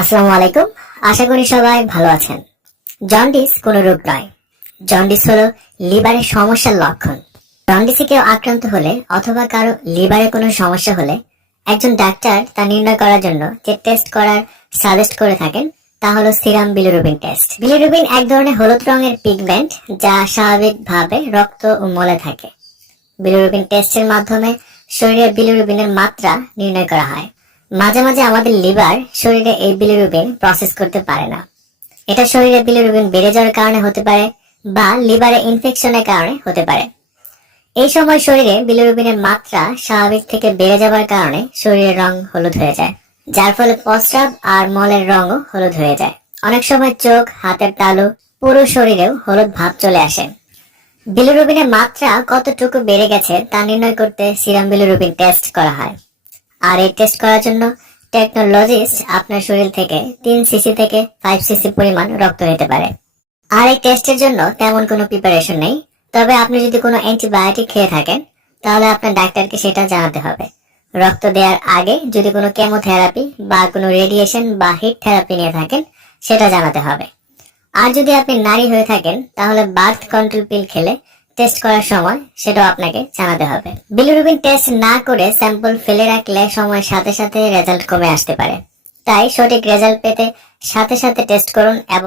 আসসালামু আলাইকুম। আশা করি সবাই ভালো আছেন। জন্ডিস কোনো রোগ নয়। জন্ডিস হলো লিভারের সমস্যার লক্ষণ। জন্ডিসে কেউ আক্রান্ত হলে অথবা কারও লিভারে কোনো সমস্যা হলে একজন ডাক্তার তা নির্ণয় করার জন্য যে টেস্ট করার সাজেস্ট করে থাকেন, তা হলো সিরাম বিলিরুবিন টেস্ট বিলিরুবিন এক ধরনের হলুদ রঙের পিগমেন্ট যা স্বাভাবিকভাবে রক্ত ও মলে থাকে। বিলিরুবিন টেস্টের মাধ্যমে শরীরে বিলিরুবিনের মাত্রা নির্ণয় করা হয়। মাঝে মাঝে আমাদের লিভার শরীরে এই বিলিরুবিন প্রসেস করতে পারে না। এটা শরীরে বিলিরুবিন বেড়ে যাওয়ার কারণে হতে পারে বা লিভারে ইনফেকশনের কারণে হতে পারে। এই সময় শরীরে বিলিরুবিনের মাত্রা স্বাভাবিক থেকে বেড়ে যাবার কারণে শরীরের রং হলুদ হয়ে যায়, যার ফলে প্রস্রাব আর মলের রঙও হলুদ হয়ে যায়। অনেক সময় চোখ, হাতের তালু পুরো শরীরেও হলুদ ভাব চলে আসে। বিলিরুবিনের মাত্রা কতটুকু বেড়ে গেছে তা নির্ণয় করতে সিরাম বিলিরুবিন টেস্ট করা হয়। আর এই টেস্ট করার জন্য টেকনোলজিস্ট আপনার শরীর থেকে তিন সিসি থেকে ফাইভ সিসি পরিমাণ রক্ত নিতে পারে। আর এই টেস্টের জন্য তেমন কোনো প্রিপারেশন নেই। তবে আপনি যদি কোনো অ্যান্টিবায়োটিক খেয়ে থাকেন, তাহলে আপনার ডাক্তারকে সেটা জানাতে হবে। রক্ত দেওয়ার আগে যদি কোনো কেমোথেরাপি বা কোনো রেডিয়েশন বা হিট থেরাপি নিয়ে থাকেন, সেটা জানাতে হবে। আর যদি আপনি নারী হয়ে থাকেন, তাহলে বার্থ কন্ট্রোল পিল খেলে টেস্ট করার সময় সেটাও আপনাকে জানাতে হবে। বিলিরুবিন টেস্ট না করে স্যাম্পল ফেলে রাখলে সময়ের সাথে সাথে রেজাল্ট কমে আসতে পারে। তাই সঠিক রেজাল্ট পেতে সাথে সাথে টেস্ট করুন এবং